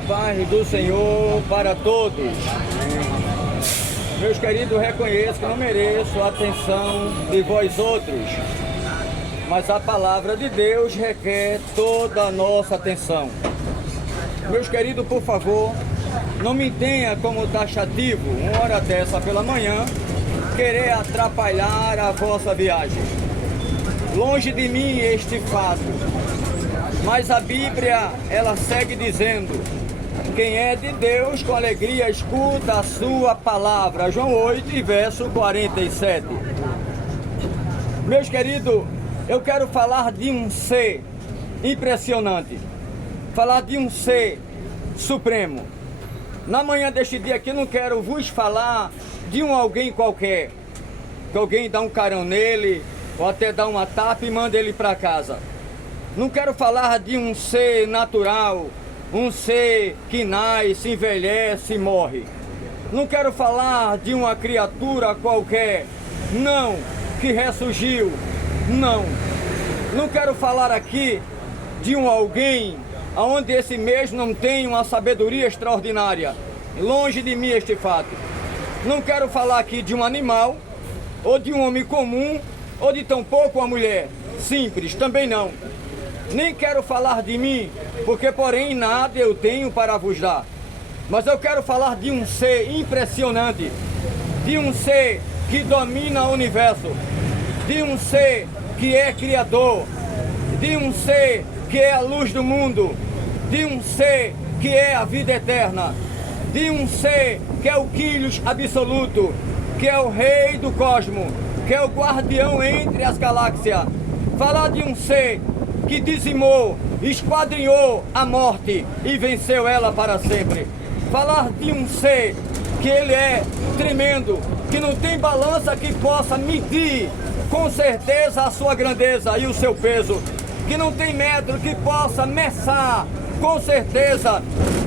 A paz do Senhor para todos. Meus queridos, reconheço que não mereço a atenção de vós outros, mas a palavra de Deus requer toda a nossa atenção. Meus queridos, por favor, não me tenha como taxativo, uma hora dessa pela manhã, querer atrapalhar a vossa viagem. Longe de mim este fato, mas a Bíblia, ela segue dizendo: quem é de Deus com alegria escuta a sua palavra. João 8, verso 47. Meus queridos, eu quero falar de um ser impressionante, falar de um ser supremo. Na manhã deste dia aqui, não quero vos falar de alguém qualquer, que alguém dá um carão nele, ou até dá uma tapa e manda ele para casa. Não quero falar de um ser natural, um ser que nasce, envelhece e morre. Não quero falar de uma criatura qualquer, não, que ressurgiu, não. Não quero falar aqui de alguém onde esse mesmo não tem uma sabedoria extraordinária. Longe de mim este fato. Não quero falar aqui de um animal, ou de um homem comum, ou de tampouco uma mulher simples, também não. Nem quero falar de mim, porque porém nada eu tenho para vos dar. Mas eu quero falar de um ser impressionante, de um ser que domina o universo, de um ser que é criador, de um ser que é a luz do mundo, de um ser que é a vida eterna, de um ser que é o Kyrios absoluto, que é o rei do cosmos, que é o guardião entre as galáxias. Falar de um ser que dizimou, esquadrinhou a morte e venceu ela para sempre. Falar de um ser que ele é tremendo, que não tem balança que possa medir com certeza a sua grandeza e o seu peso, que não tem metro que possa meçar com certeza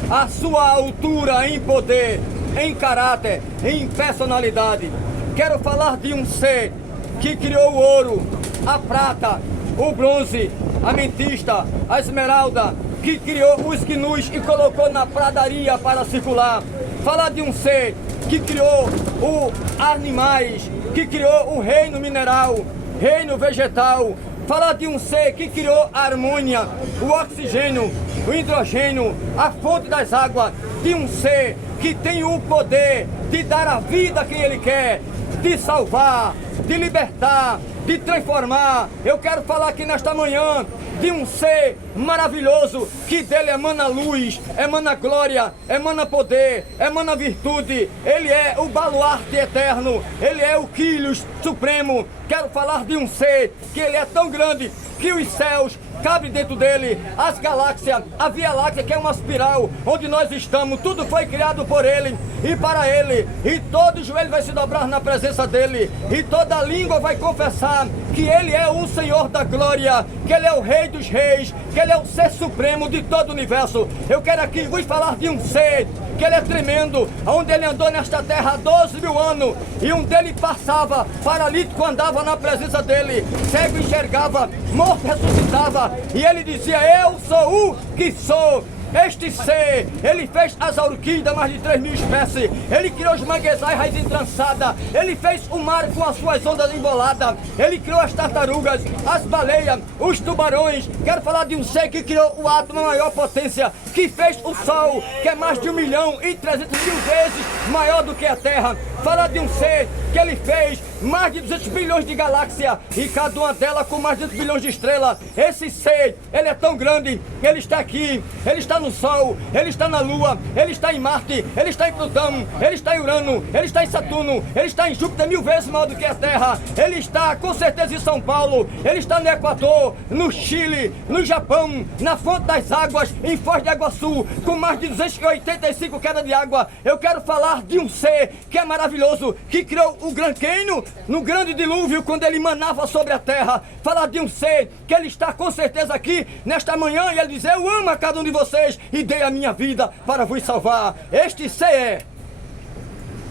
a sua altura em poder, em caráter, em personalidade. Quero falar de um ser que criou o ouro, a prata, o bronze, a ametista, a esmeralda, que criou os quinus e colocou na pradaria para circular. Falar de um ser que criou os animais, que criou o reino mineral, reino vegetal. Falar de um ser que criou a harmonia, o oxigênio, o hidrogênio, a fonte das águas. De um ser que tem o poder de dar a vida a quem ele quer, de salvar, de libertar, de transformar. Eu quero falar aqui nesta manhã de um ser maravilhoso, que dele emana luz, emana glória, emana poder, emana virtude. Ele é o baluarte eterno, ele é o Kyrios supremo. Quero falar de um ser que ele é tão grande que os céus cabem dentro dele, as galáxias, a Via Láctea, que é uma espiral onde nós estamos, tudo foi criado por ele e para ele, e todo joelho vai se dobrar na presença dele, e toda língua vai confessar que ele é o Senhor da glória, que ele é o Rei dos reis, que ele é o ser supremo de todo o universo. Eu quero aqui vos falar de um ser que ele é tremendo, onde ele andou nesta terra há 12 mil anos, e onde ele passava, paralítico andava na presença dele, cego enxergava, morto ressuscitava, e ele dizia: eu sou o que sou. Este ser, ele fez as orquídeas, mais de 3.000 espécies, ele criou os manguezais, raiz entrançada, ele fez o mar com as suas ondas emboladas, ele criou as tartarugas, as baleias, os tubarões. Quero falar de um ser que criou o átomo, a maior potência, que fez o sol, que é mais de 1.300.000 vezes maior do que a Terra. Falar de um ser que ele fez mais de 200 bilhões de galáxias, e cada uma delas com mais de 200 bilhões de estrelas. Esse ser, ele é tão grande, ele está aqui, ele está no Sol, ele está na Lua, ele está em Marte, ele está em Plutão, ele está em Urano, ele está em Saturno, ele está em Júpiter, 1000 vezes maior do que a Terra. Ele está com certeza em São Paulo, ele está no Equador, no Chile, no Japão, na fonte das águas, em Foz do Iguaçu, com mais de 285 quedas de água. Eu quero falar de um ser que é maravilhoso, que criou o Grand Canyon no grande dilúvio, quando ele manava sobre a terra. Falar de um ser que ele está com certeza aqui nesta manhã, e ele diz: eu amo a cada um de vocês e dei a minha vida para vos salvar. Este ser é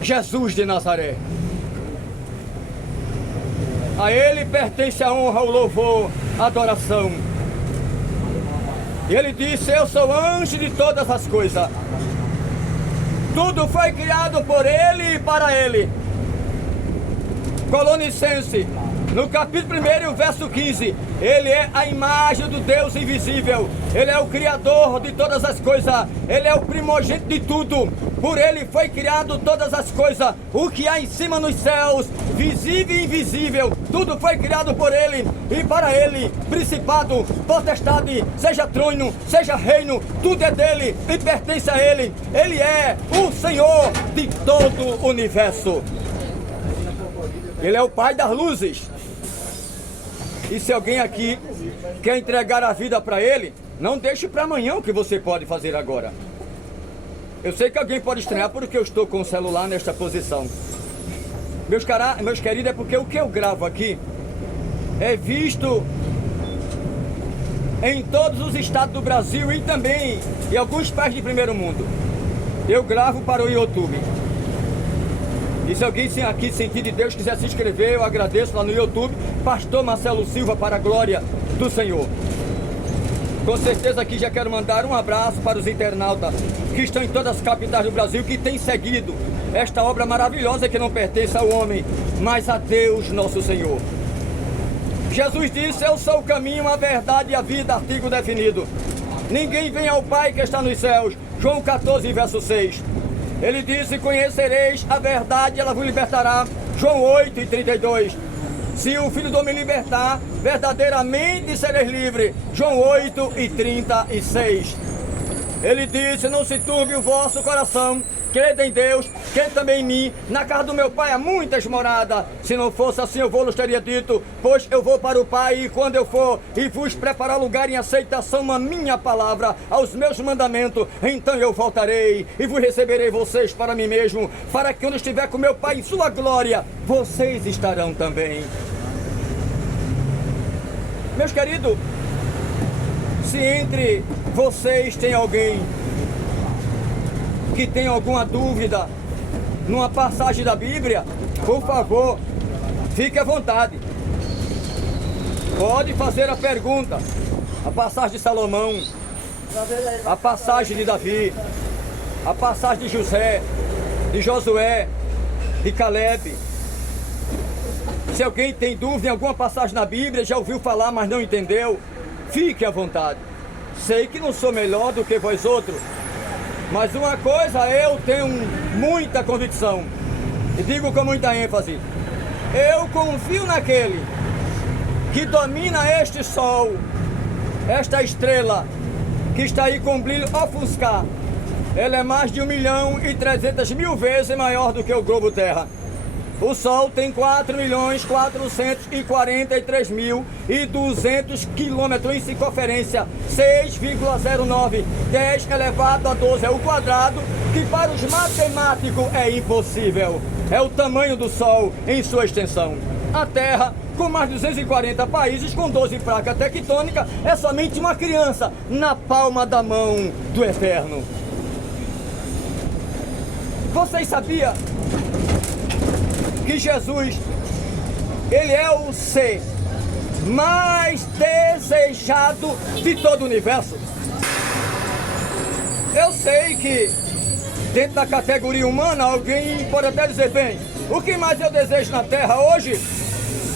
Jesus de Nazaré. A ele pertence a honra, o louvor, a adoração. E ele disse: eu sou antes de todas as coisas. Tudo foi criado por ele e para ele. Colonicenses, no capítulo 1, verso 15, ele é a imagem do Deus invisível, ele é o criador de todas as coisas, ele é o primogênito de tudo, por ele foi criado todas as coisas, o que há em cima nos céus, visível e invisível, tudo foi criado por ele e para ele, principado, potestade, seja trono, seja reino, tudo é dele e pertence a ele é o Senhor de todo o universo. Ele é o Pai das luzes. E se alguém aqui quer entregar a vida para ele, não deixe para amanhã o que você pode fazer agora. Eu sei que alguém pode estranhar porque eu estou com o celular nesta posição. Meus queridos, é porque o que eu gravo aqui é visto em todos os estados do Brasil e também em alguns países de primeiro mundo. Eu gravo para o YouTube. E se alguém aqui sentir de Deus quiser se inscrever, eu agradeço lá no YouTube, Pastor Marcelo Silva, para a glória do Senhor. Com certeza aqui já quero mandar um abraço para os internautas que estão em todas as capitais do Brasil, que têm seguido esta obra maravilhosa que não pertence ao homem, mas a Deus nosso Senhor. Jesus disse: eu sou o caminho, a verdade e a vida, artigo definido. Ninguém vem ao Pai que está nos céus. João 14, verso 6. Ele disse: conhecereis a verdade, ela vos libertará. João 8 e 32. Se o Filho do Homem libertar, verdadeiramente sereis livres. João 8 e 36. Ele disse: não se turbe o vosso coração, crede em Deus, crede também em mim. Na casa do meu Pai há muitas moradas. Se não fosse assim, eu vos teria dito, pois eu vou para o Pai, e quando eu for e vos preparar lugar em aceitação a minha palavra, aos meus mandamentos, então eu voltarei e vos receberei vocês para mim mesmo, para que onde estiver com meu Pai em sua glória, vocês estarão também. Meus queridos, se entre vocês tem alguém que tem alguma dúvida numa passagem da Bíblia, por favor, fique à vontade. Pode fazer a pergunta. A passagem de Salomão, a passagem de Davi, a passagem de José, de Josué, de Caleb. Se alguém tem dúvida em alguma passagem na Bíblia, já ouviu falar, mas não entendeu, fique à vontade. Sei que não sou melhor do que vós outros, mas uma coisa eu tenho muita convicção, e digo com muita ênfase: eu confio naquele que domina este sol, esta estrela, que está aí com brilho ofuscar. Ela é mais de 1.300.000 vezes maior do que o globo Terra. O Sol tem 4.443.200 quilômetros em circunferência, 6,09, 10 elevado a 12 é o quadrado, que para os matemáticos é impossível. É o tamanho do Sol em sua extensão. A Terra, com mais de 240 países, com 12 placas tectônicas, é somente uma criança na palma da mão do Eterno. Vocês sabiam que Jesus, ele é o ser mais desejado de todo o universo? Eu sei que dentro da categoria humana alguém pode até dizer: bem, o que mais eu desejo na Terra hoje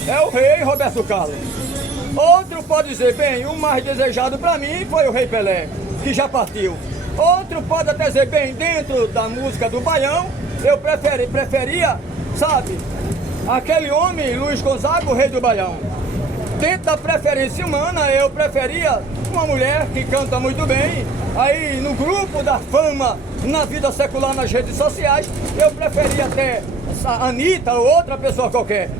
é o rei Roberto Carlos. Outro pode dizer: bem, o mais desejado para mim foi o rei Pelé, que já partiu. Outro pode até dizer: bem, dentro da música do Baião, eu preferia, sabe, aquele homem, Luiz Gonzaga, o rei do Baião. Dentro da preferência humana, eu preferia uma mulher que canta muito bem. Aí no grupo da fama, na vida secular, nas redes sociais, eu preferia até a Anitta ou outra pessoa qualquer.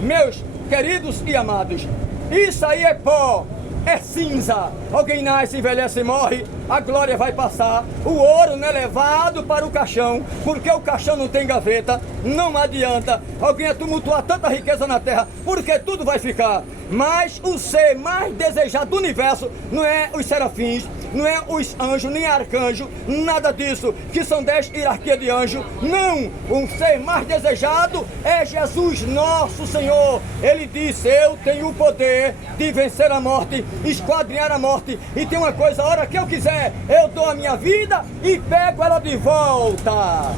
Meus queridos e amados, isso aí é pó, é cinza. Alguém nasce, envelhece e morre, a glória vai passar. O ouro não é levado para o caixão, porque o caixão não tem gaveta. Não adianta alguém tumultuar tanta riqueza na terra, porque tudo vai ficar. Mas o ser mais desejado do universo não é os serafins, não é os anjos, nem arcanjos, nada disso, que são 10 hierarquias de anjos. Não! O ser mais desejado é Jesus nosso Senhor. Ele disse: eu tenho o poder de vencer a morte, esquadrinhar a morte. E tem uma coisa, a hora que eu quiser, eu dou a minha vida e pego ela de volta.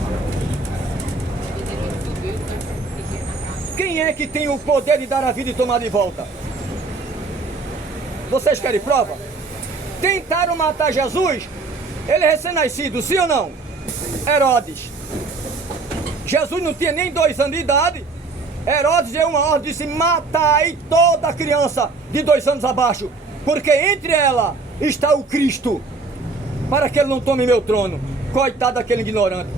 Quem é que tem o poder de dar a vida e tomar de volta? Vocês querem prova? Tentaram matar Jesus, ele é recém-nascido, sim ou não? Herodes. Jesus não tinha nem 2 anos de idade. Herodes deu uma ordem, disse: matai toda criança de 2 anos abaixo, porque entre ela está o Cristo, para que ele não tome meu trono. Coitado daquele ignorante,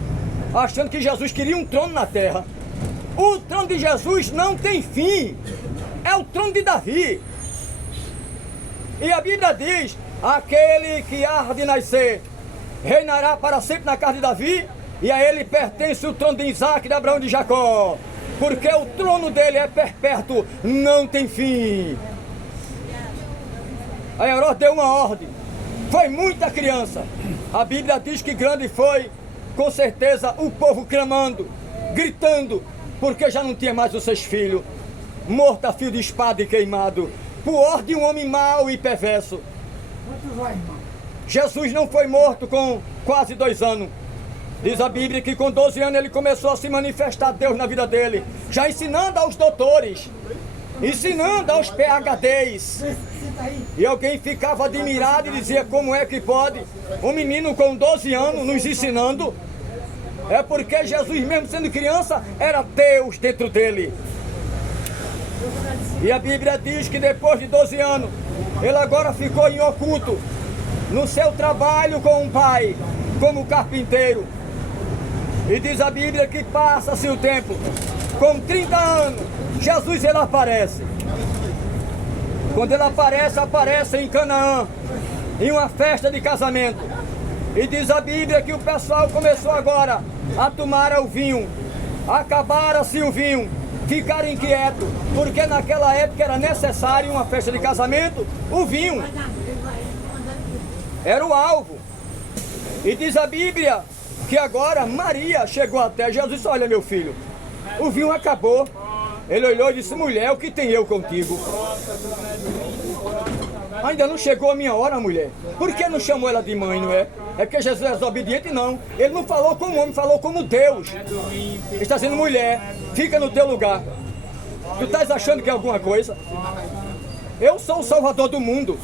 achando que Jesus queria um trono na terra. O trono de Jesus não tem fim, é o trono de Davi. E a Bíblia diz: aquele que há de nascer reinará para sempre na casa de Davi, e a ele pertence o trono de Isaac, de Abraão e de Jacó, porque o trono dele é perpétuo, não tem fim. Aí Herodes deu uma ordem, foi muita criança. A Bíblia diz que grande foi, com certeza, o povo clamando, gritando, porque já não tinha mais os seus filhos, morto a fio de espada e queimado, por ordem de um homem mau e perverso. Jesus não foi morto com quase 2 anos. Diz a Bíblia que com 12 anos ele começou a se manifestar a Deus na vida dele, já ensinando aos doutores, ensinando aos PhDs. E alguém ficava admirado e dizia: como é que pode um menino com 12 anos nos ensinando? É porque Jesus, mesmo sendo criança, era Deus dentro dele. E a Bíblia diz que depois de 12 anos, ele agora ficou em oculto, no seu trabalho com o pai, como carpinteiro. E diz a Bíblia que passa-se o tempo, com 30 anos, Jesus ele aparece. Quando ele aparece em Canaã, em uma festa de casamento. E diz a Bíblia que o pessoal começou agora a tomar o vinho, acabaram-se o vinho, ficaram inquietos, porque naquela época era necessário uma festa de casamento, o vinho era o alvo. E diz a Bíblia que agora Maria chegou até Jesus e disse: olha, meu filho, o vinho acabou. Ele olhou e disse: mulher, o que tem eu contigo? Ainda não chegou a minha hora, mulher. Por que não chamou ela de mãe, não é? É porque Jesus é desobediente? Não. Ele não falou como homem, falou como Deus. Ele está dizendo: mulher, fica no teu lugar. Tu estás achando que é alguma coisa? Eu sou o Salvador do mundo.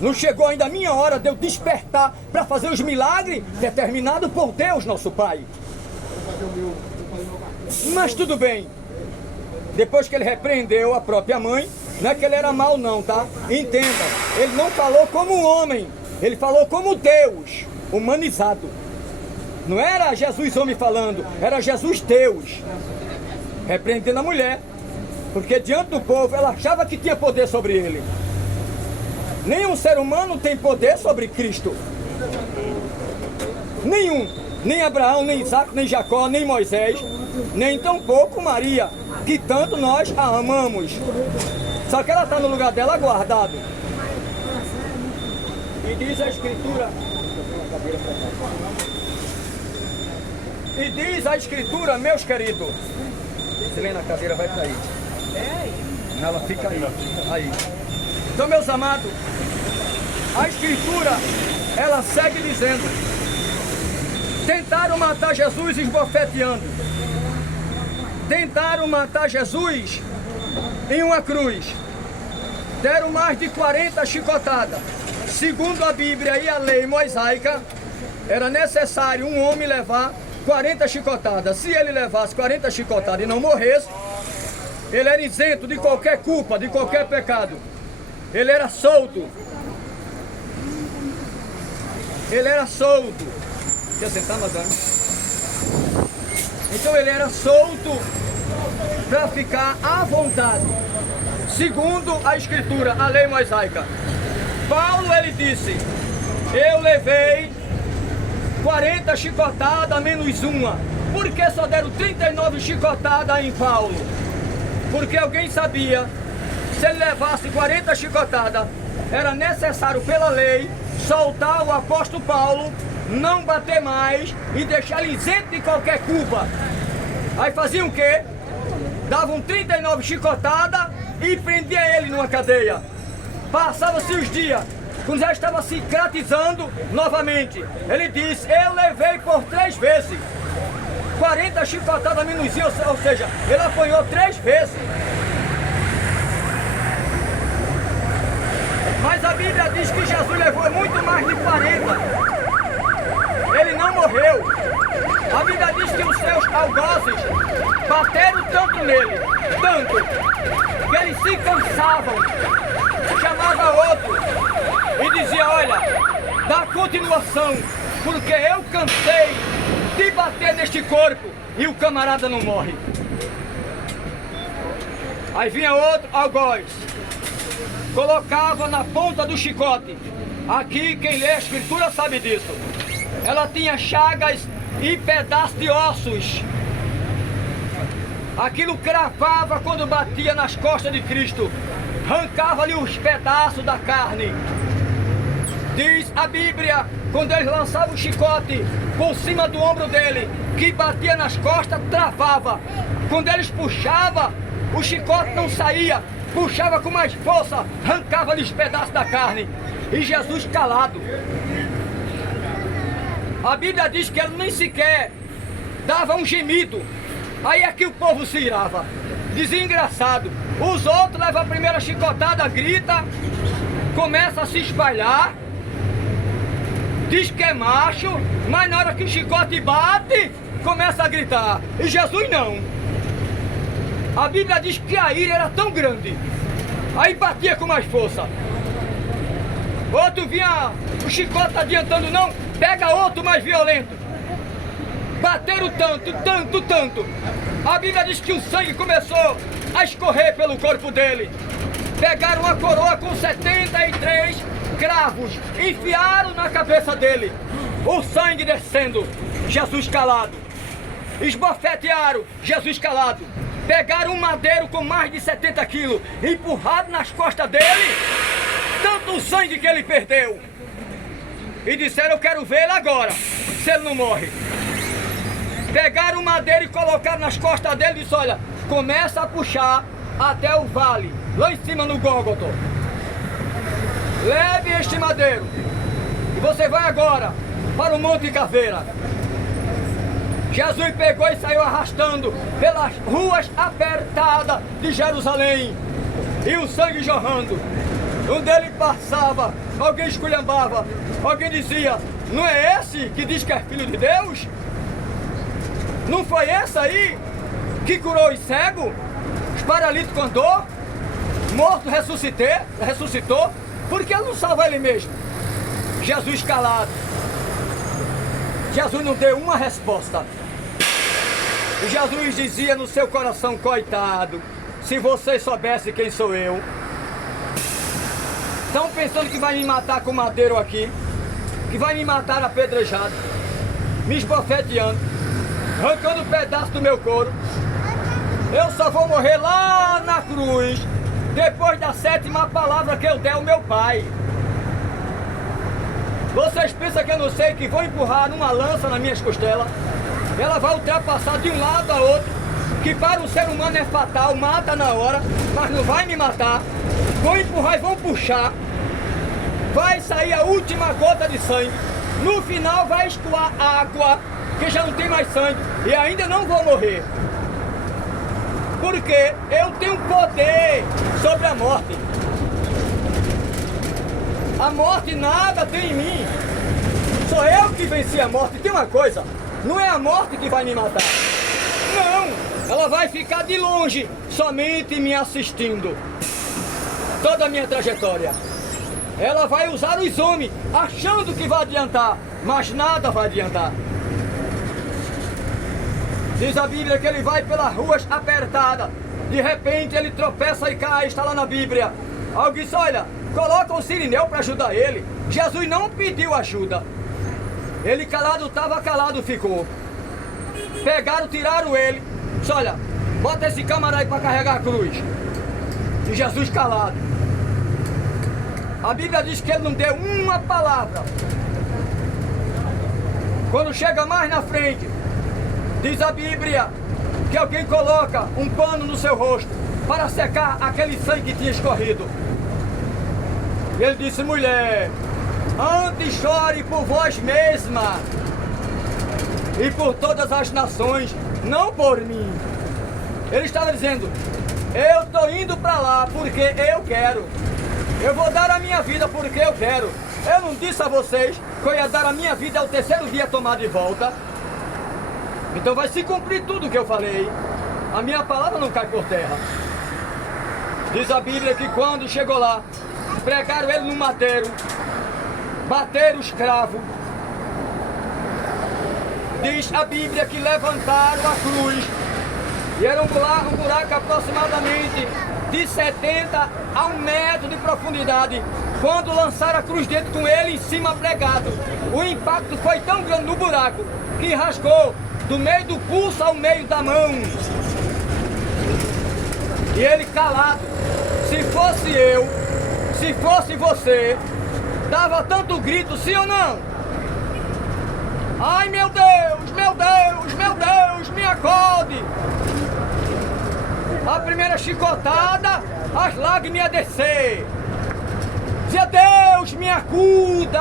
Não chegou ainda a minha hora de eu despertar para fazer os milagres determinados por Deus, nosso Pai. Mas tudo bem. Depois que ele repreendeu a própria mãe, não é que ele era mau não, tá? Entenda, ele não falou como um homem, ele falou como Deus, humanizado. Não era Jesus homem falando, era Jesus Deus, repreendendo a mulher, porque diante do povo ela achava que tinha poder sobre ele. Nenhum ser humano tem poder sobre Cristo. Nenhum, nem Abraão, nem Isaac, nem Jacó, nem Moisés, nem tampouco Maria, que tanto nós a amamos. Só que ela está no lugar dela guardado. E diz a Escritura, meus queridos, se vem na cadeira vai cair. Ela fica aí. Então, meus amados, a Escritura, ela segue dizendo: tentaram matar Jesus esbofeteando. Tentaram matar Jesus em uma cruz. Deram mais de 40 chicotadas. Segundo a Bíblia e a lei mosaica, era necessário um homem levar 40 chicotadas. Se ele levasse 40 chicotadas e não morresse, ele era isento de qualquer culpa, de qualquer pecado. Ele era solto. Ele era solto. Quer sentar, madame? Então ele era solto para ficar à vontade, segundo a Escritura, a lei mosaica. Paulo, ele disse: eu levei 40 chicotadas menos uma. Por que só deram 39 chicotadas em Paulo? Porque alguém sabia se ele levasse 40 chicotadas, era necessário pela lei soltar o apóstolo Paulo, não bater mais e deixar ele isento de qualquer culpa. Aí faziam o quê? Davam 39 chicotadas e prendia ele numa cadeia. Passava-se os dias, quando já estava cicatrizando novamente, ele disse: eu levei por 3 vezes 40 chicotadas minuzinhas, ou seja, ele apanhou 3 vezes. Mas a Bíblia diz que Jesus levou muito mais de 40. Ele não morreu. A Bíblia diz que os seus algozes bateram tanto nele, tanto, que eles se cansavam. Chamava outro e dizia: olha, dá continuação, porque eu cansei de bater neste corpo e o camarada não morre. Aí vinha outro algoz, colocava na ponta do chicote. Aqui quem lê a escritura sabe disso. Ela tinha chagas e pedaços de ossos. Aquilo cravava quando batia nas costas de Cristo, arrancava-lhe os pedaços da carne. Diz a Bíblia, quando eles lançavam o chicote por cima do ombro dele, que batia nas costas, travava. Quando eles puxavam, o chicote não saía, puxava com mais força, arrancava-lhe os pedaços da carne. E Jesus calado. A Bíblia diz que ele nem sequer dava um gemido. Aí é que o povo se irava. Dizia engraçado. Os outros levam a primeira chicotada, grita, começa a se espalhar, diz que é macho, mas na hora que o chicote bate, começa a gritar. E Jesus não. A Bíblia diz que a ira era tão grande, aí batia com mais força. Outro vinha, o chicote tá adiantando não, pega outro mais violento. Bateram tanto, tanto, tanto. A Bíblia diz que o sangue começou a escorrer pelo corpo dele. Pegaram uma coroa com 73 cravos, enfiaram na cabeça dele. O sangue descendo, Jesus calado. Esbofetearam, Jesus calado. Pegaram um madeiro com mais de 70 quilos, empurrado nas costas dele. Tanto sangue que ele perdeu. E disseram: eu quero ver ele agora, se ele não morre. Pegaram o madeiro e colocaram nas costas dele e disse: olha, começa a puxar até o vale, lá em cima no Gólgota. Leve este madeiro e você vai agora para o Monte Caveira. Jesus pegou e saiu arrastando pelas ruas apertadas de Jerusalém, e o sangue jorrando. Onde ele passava, alguém esculhambava, alguém dizia: não é esse que diz que é filho de Deus? Não foi esse aí que curou os cegos, os paralíticos andou, morto ressuscitou? Por que ele não salva ele mesmo? Jesus calado. Jesus não deu uma resposta. E Jesus dizia no seu coração: coitado, se vocês soubessem quem sou eu. Estão pensando que vai me matar com madeiro aqui, que vai me matar apedrejado, me esbofeteando, arrancando um pedaço do meu couro. Eu só vou morrer lá na cruz, depois da 7ª palavra que eu der ao meu Pai. Vocês pensam que eu não sei que vou empurrar uma lança nas minhas costelas? Ela vai ultrapassar de um lado a outro, que para o ser humano é fatal, mata na hora, mas não vai me matar. Vão empurrar e vão puxar. Vai sair a última gota de sangue. No final vai escoar água, que já não tem mais sangue, e ainda não vou morrer. Porque eu tenho poder sobre a morte. A morte nada tem em mim. Sou eu que venci a morte. Tem uma coisa, não é a morte que vai me matar. Não, ela vai ficar de longe, somente me assistindo. Toda a minha trajetória. Ela vai usar os homens, achando que vai adiantar, mas nada vai adiantar. Diz a Bíblia que ele vai pelas ruas apertadas. De repente ele tropeça e cai, está lá na Bíblia. Alguém disse: olha, coloca um sirineu para ajudar ele. Jesus não pediu ajuda. Ele calado estava, calado ficou. Pegaram, tiraram ele. Disse: olha, bota esse camarada aí para carregar a cruz. E Jesus calado. A Bíblia diz que ele não deu uma palavra. Quando chega mais na frente, diz a Bíblia que alguém coloca um pano no seu rosto para secar aquele sangue que tinha escorrido. E ele disse: mulher, antes chore por vós mesma e por todas as nações, não por mim. Ele estava dizendo: eu estou indo para lá porque eu quero. Eu vou dar a minha vida porque eu quero. Eu não disse a vocês que eu ia dar a minha vida ao terceiro dia tomar de volta. Então vai se cumprir tudo o que eu falei. A minha palavra não cai por terra. Diz a Bíblia que quando chegou lá, pregaram ele no madeiro, bateram o escravo. Diz a Bíblia que levantaram a cruz. E era um buraco aproximadamente de 70 a 1 metro de profundidade. Quando lançaram a cruz dentro com ele em cima pregado, o impacto foi tão grande no buraco que rasgou do meio do pulso ao meio da mão. E ele calado. Se fosse eu, se fosse você, dava tanto grito, sim ou não? Ai, meu Deus, meu Deus, meu Deus, me acode! A primeira chicotada, as lágrimas iam descer. Dizia: Deus, me acuda!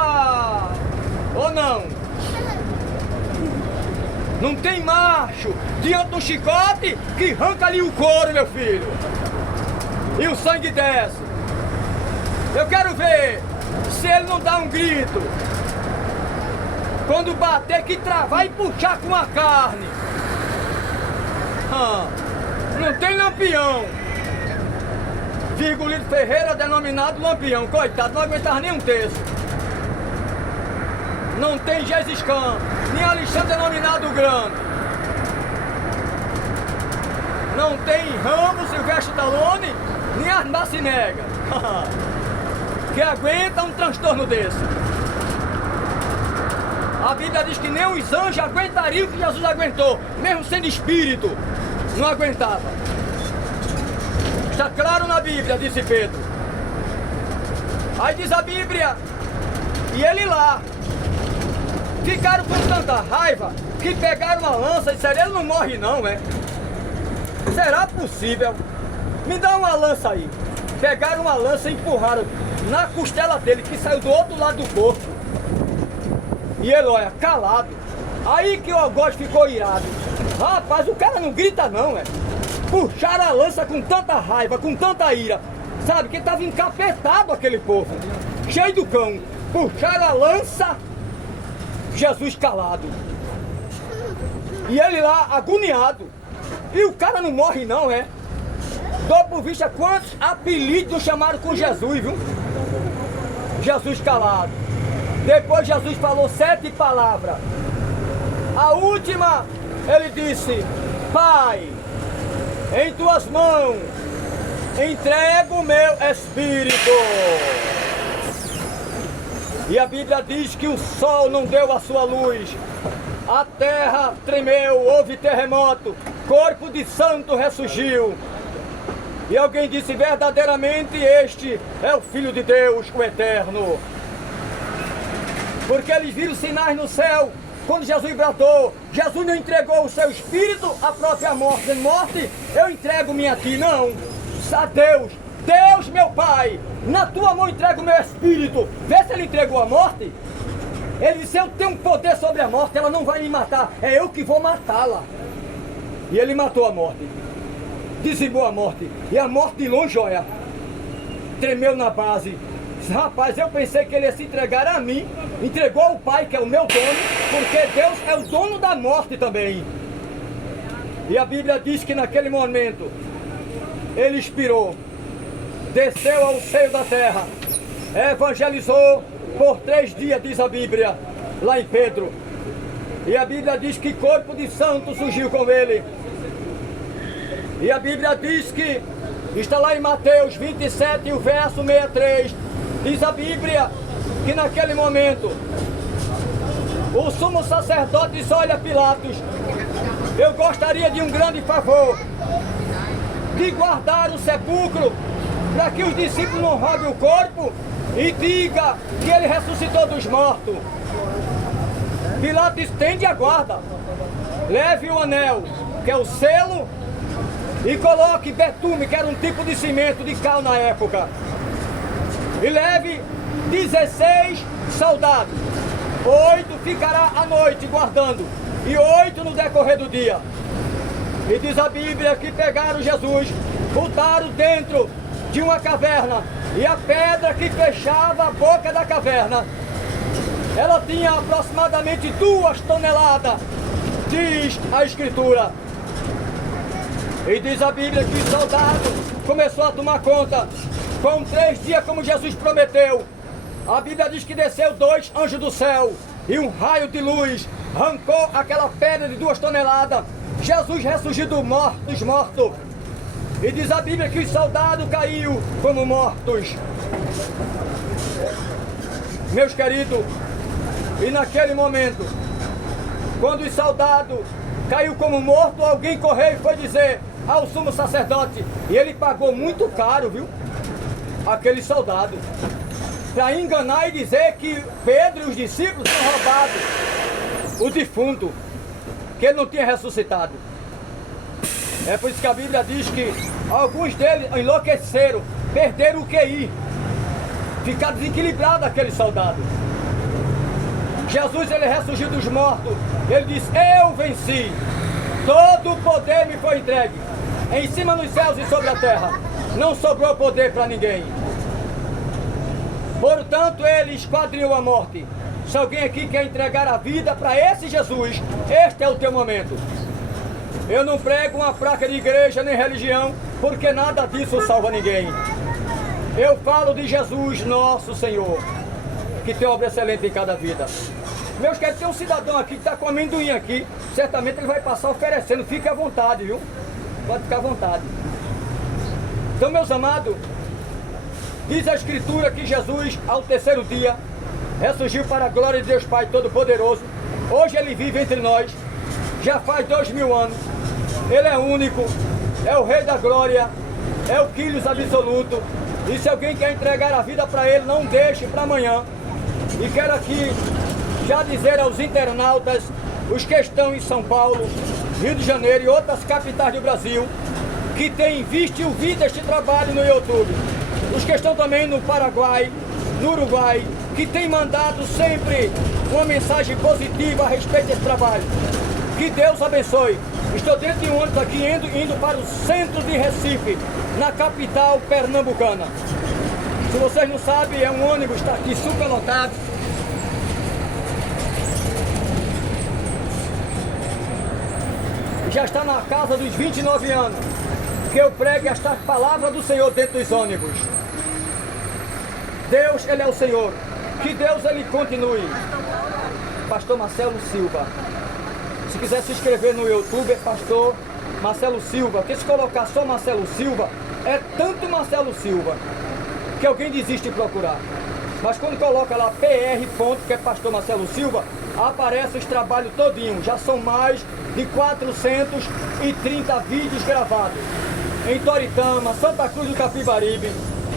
Ou não? Não tem macho diante do chicote que arranca ali o couro, meu filho. E o sangue desce. Eu quero ver se ele não dá um grito. Quando bater, que travar e puxar com a carne. Não tem Lampião. Virgulito Ferreira, denominado Lampião. Coitado, não aguentava nem um terço. Não tem Gengis Khan, nem Alexandre, denominado Grande. Não tem Rambo, Silvestre Stallone, nem Armar Sinega. Que aguenta um transtorno desse. A Bíblia diz que nem os anjos aguentariam o que Jesus aguentou, mesmo sendo espírito, não aguentava. Está claro na Bíblia, disse Pedro. Aí diz a Bíblia, e ele lá, ficaram com tanta raiva que pegaram uma lança e disseram: ele não morre não, é? Será possível? Me dá uma lança aí. Pegaram uma lança e empurraram na costela dele, que saiu do outro lado do corpo. E ele, olha, calado. Aí que o algoz ficou irado. Rapaz, o cara não grita não, é? Puxaram a lança com tanta raiva, com tanta ira. Sabe, que estava encapetado aquele povo, cheio do cão. Puxaram a lança, Jesus calado. E ele lá, agoniado. E o cara não morre não, é? Dou por vista quantos apelidos chamaram com Jesus, viu? Jesus calado. Depois Jesus falou 7 palavras. A última, ele disse: Pai, em tuas mãos entrego o meu espírito. E a Bíblia diz que o sol não deu a sua luz, a terra tremeu, houve terremoto, corpo de santo ressurgiu. E alguém disse: verdadeiramente este é o Filho de Deus, o Eterno. Porque eles viram sinais no céu, quando Jesus bradou. Jesus não entregou o seu espírito à própria morte. Morte, eu entrego-me a ti, não. A Deus, Deus meu Pai, na tua mão entrego o meu espírito. Vê se ele entregou a morte. Ele disse: eu tenho poder sobre a morte, ela não vai me matar, é eu que vou matá-la. E ele matou a morte, dizimou a morte. E a morte de longe, olha, tremeu na base. Rapaz, eu pensei que ele ia se entregar a mim. Entregou ao Pai, que é o meu dono, porque Deus é o dono da morte também. E a Bíblia diz que naquele momento ele expirou, desceu ao seio da terra, evangelizou por 3 dias, diz a Bíblia, lá em Pedro. E a Bíblia diz que corpo de santo surgiu com ele. E a Bíblia diz que, está lá em Mateus 27, o verso 63, diz a Bíblia que naquele momento o sumo sacerdote disse: olha, Pilatos, eu gostaria de um grande favor, de guardar o sepulcro para que os discípulos não roubem o corpo e digam que ele ressuscitou dos mortos. Pilatos estende a guarda, leve o anel, que é o selo, e coloque betume, que era um tipo de cimento de cal na época, e leve 16 soldados. 8 ficará à noite guardando e 8 no decorrer do dia. E diz a Bíblia que pegaram Jesus, botaram dentro de uma caverna, e a pedra que fechava a boca da caverna, ela tinha aproximadamente 2 toneladas, diz a Escritura. E diz a Bíblia que o soldado começou a tomar conta. Com 3 dias, como Jesus prometeu, a Bíblia diz que desceu 2 anjos do céu e um raio de luz arrancou aquela pedra de 2 toneladas. Jesus ressurgiu dos mortos. E diz a Bíblia que os soldados caíram como mortos. Meus queridos, e naquele momento, quando os soldados caiu como morto, alguém correu e foi dizer ao sumo sacerdote, e ele pagou muito caro, viu? Aquele soldado, para enganar e dizer que Pedro e os discípulos tinham roubado o defunto, que ele não tinha ressuscitado. É por isso que a Bíblia diz que alguns deles enlouqueceram, perderam o QI, ficaram desequilibrados aquele soldado. Jesus, ele ressurgiu dos mortos, ele disse, eu venci, todo o poder me foi entregue, em cima nos céus e sobre a terra, não sobrou poder para ninguém. Portanto, ele esquadrinhou a morte. Se alguém aqui quer entregar a vida para esse Jesus, este é o teu momento. Eu não prego uma placa de igreja nem religião, porque nada disso salva ninguém. Eu falo de Jesus, nosso Senhor, que tem obra excelente em cada vida. Meus queridos, tem um cidadão aqui que está com amendoim aqui, certamente ele vai passar oferecendo, fique à vontade, viu? Pode ficar à vontade. Então, meus amados, diz a Escritura que Jesus, ao 3º dia, ressurgiu para a glória de Deus Pai Todo-Poderoso. Hoje ele vive entre nós, já faz 2000 anos. Ele é único, é o Rei da Glória, é o Quilos absoluto. E se alguém quer entregar a vida para ele, não deixe para amanhã. E quero aqui já dizer aos internautas, os que estão em São Paulo, Rio de Janeiro e outras capitais do Brasil, que têm visto e ouvido este trabalho no YouTube. Os que estão também no Paraguai, no Uruguai, que têm mandado sempre uma mensagem positiva a respeito desse trabalho. Que Deus abençoe. Estou dentro de um ônibus aqui, indo para o centro de Recife, na capital pernambucana. Se vocês não sabem, é um ônibus, está aqui super lotado. Já está na casa dos 29 anos, que eu prego esta palavra do Senhor dentro dos ônibus. Deus, ele é o Senhor. Que Deus, ele continue. Pastor Marcelo Silva. Se quiser se inscrever no YouTube, é Pastor Marcelo Silva. Porque se colocar só Marcelo Silva, é tanto Marcelo Silva, que alguém desiste de procurar. Mas quando coloca lá PR. que é Pastor Marcelo Silva, aparece os trabalhos todinhos. Já são mais de 430 vídeos gravados em Toritama, Santa Cruz do Capibaribe,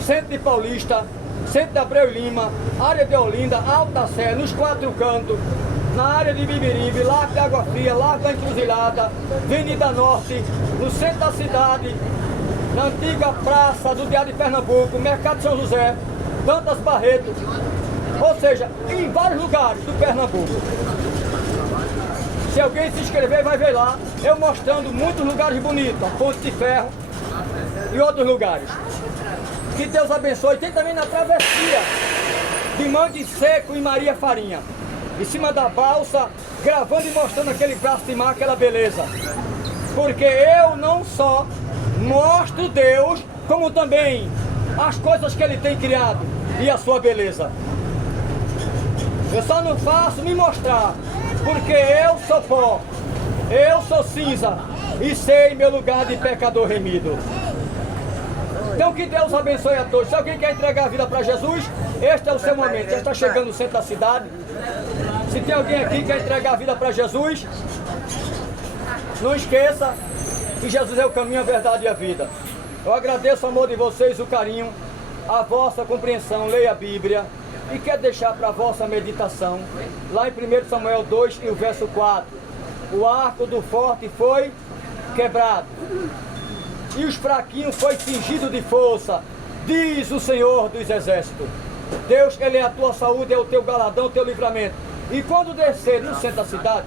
Centro de Paulista, Centro de Abreu Lima, área de Olinda, Alta Sé, nos 4 cantos, na área de Bibiribe, Largo de Água Fria, Largo da Encruzilhada, Avenida Norte, no centro da cidade, na antiga praça do Diário de Pernambuco, Mercado de São José, Dantas Barreto, ou seja, em vários lugares do Pernambuco. Se alguém se inscrever, vai ver lá, eu mostrando muitos lugares bonitos, a Ponte de Ferro e outros lugares. Que Deus abençoe. Tem também na travessia de Mangue Seco e Maria Farinha, em cima da balsa, gravando e mostrando aquele braço de mar, aquela beleza. Porque eu não só mostro Deus, como também as coisas que Ele tem criado e a sua beleza. Eu só não faço me mostrar, porque eu sou pó, eu sou cinza e sei meu lugar de pecador remido. Então que Deus abençoe a todos. Se alguém quer entregar a vida para Jesus, este é o seu momento. Já está chegando no centro da cidade. Se tem alguém aqui que quer entregar a vida para Jesus, não esqueça que Jesus é o caminho, a verdade e a vida. Eu agradeço o amor de vocês, o carinho, a vossa compreensão. Leia a Bíblia e quero deixar para a vossa meditação, lá em 1 Samuel 2 e o verso 4. O arco do forte foi quebrado e os fraquinhos foi cingido de força, diz o Senhor dos Exércitos. Deus, Ele é a tua saúde, é o teu galardão, o teu livramento. E quando descer no centro da cidade,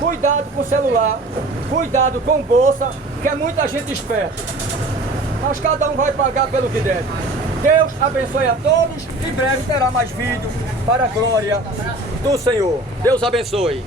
cuidado com o celular, cuidado com bolsa, que é muita gente esperta. Mas cada um vai pagar pelo que deve. Deus abençoe a todos. Em breve terá mais vídeos para a glória do Senhor. Deus abençoe.